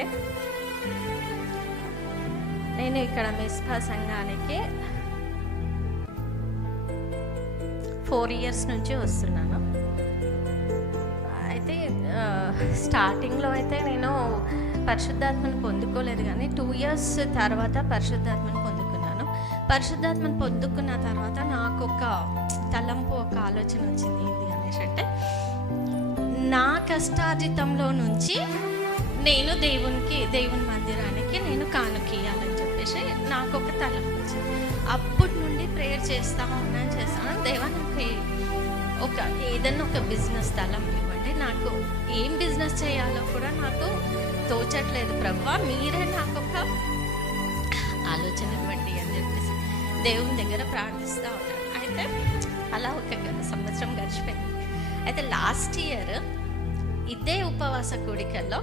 ఏంటంటే, నేను ఇక్కడ మిస్పా సంఘానికి 4 years నుంచి వస్తున్నాను. అయితే స్టార్టింగ్లో అయితే నేను పరిశుద్ధాత్మను పొందుకోలేదు, కానీ 2 years తర్వాత పరిశుద్ధాత్మను పొందుకున్నాను. పరిశుద్ధాత్మను పొందుకున్న తర్వాత నాకు ఒక తలంపు, ఒక ఆలోచన వచ్చింది. ఏంటి అనేసి అంటే, నా కష్టార్జితంలో నుంచి నేను దేవుని మందిరానికి నేను కానుకీయాలని చెప్పేసి నాకు ఒక తలంపు వచ్చింది. అప్పటి నుండి ప్రేయర్ చేస్తాను. దేవా, నాకు ఏదైనా ఒక బిజినెస్ తలంపు ఇవ్వండి, నాకు ఏం బిజినెస్ చేయాలో కూడా నాకు తోచట్లేదు ప్రభువా, మీరే నాకు ఒక ఆలోచన ఇవ్వండి అని చెప్పేసి దేవుని దగ్గర ప్రార్థిస్తూ ఉన్నాను. అయితే అలా ఒక సంవత్సరం గడిచిపోయింది. అయితే లాస్ట్ ఇయర్ ఇదే ఉపవాస కూడికల్లో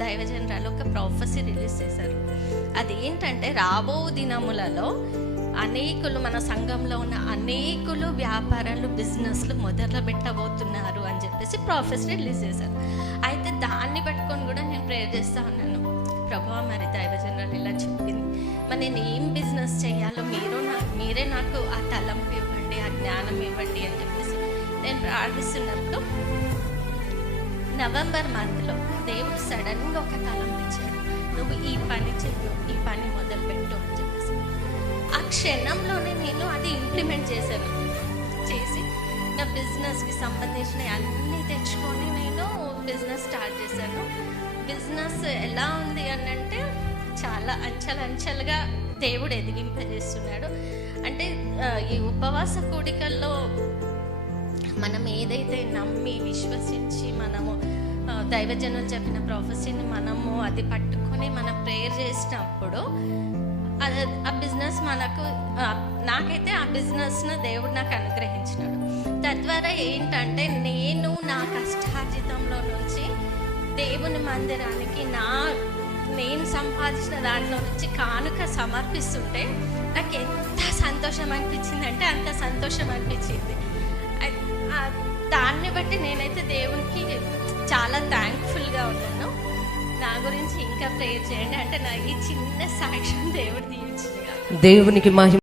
దైవజనరాలు ఒక ప్రాఫెసీ రిలీజ్ చేశారు. అదేంటంటే, రాబో దినములలో అనేకులు, మన సంఘంలో ఉన్న అనేకులు వ్యాపారాలు, బిజినెస్లు మొదలు పెట్టబోతున్నారు అని చెప్పేసి ప్రాఫెసీ రిలీజ్ చేశారు. అయితే దాన్ని పట్టుకొని కూడా నేను ప్రేయర్ చేస్తూ ఉన్నాను. ప్రభువా, మరి దైవజనరాలు ఇలా చెప్పింది, మరి నేను ఏం బిజినెస్ చేయాలో మీరే నాకు ఆ తలంపు ఇవ్వండి, ఆ జ్ఞానం ఇవ్వండి అని చెప్పేసి నేను ప్రార్థిస్తున్నప్పుడు నవంబర్ మంత్లో దేవుడు సడన్గా ఒక తలంపు ఇచ్చాడు. నువ్వు ఈ పని చెయ్యు, ఈ పని మొదలుపెట్టు అని చెప్పేసి. ఆ క్షణంలోనే నేను అది ఇంప్లిమెంట్ చేశాను. చేసి నా బిజినెస్కి సంబంధించిన అన్నీ తెచ్చుకొని నేను బిజినెస్ స్టార్ట్ చేశాను. బిజినెస్ ఎలా ఉంది అని అంటే, చాలా అంచెలుగా దేవుడు ఎదిగింపజేస్తున్నాడు. అంటే ఈ ఉపవాస కూడికల్లో మనం ఏదైతే నమ్మి విశ్వసించి మనము దైవజనులు చెప్పిన ప్రొఫెసీని మనము అది పట్టుకొని మనం ప్రేయర్ చేసినప్పుడు ఆ బిజినెస్ నాకైతే ఆ బిజినెస్ను దేవుడు నాకు అనుగ్రహించినాడు. తద్వారా ఏంటంటే, నేను నా కష్టార్జితంలో నుంచి దేవుని మందిరానికి నేను సంపాదించిన దాంట్లో నుంచి కానుక సమర్పిస్తుంటే నాకు ఎంత సంతోషం అనిపించింది అంటే, అంత సంతోషం అనిపించింది. దాన్ని బట్టి నేనైతే దేవునికి చాలా థ్యాంక్ఫుల్గా ఉన్నాను. నా గురించి ఇంకా ప్రేయర్ చేయండి. అంటే నా ఈ చిన్న సాక్ష్యం దేవుడు దీవించింది. దేవునికి మహిమ.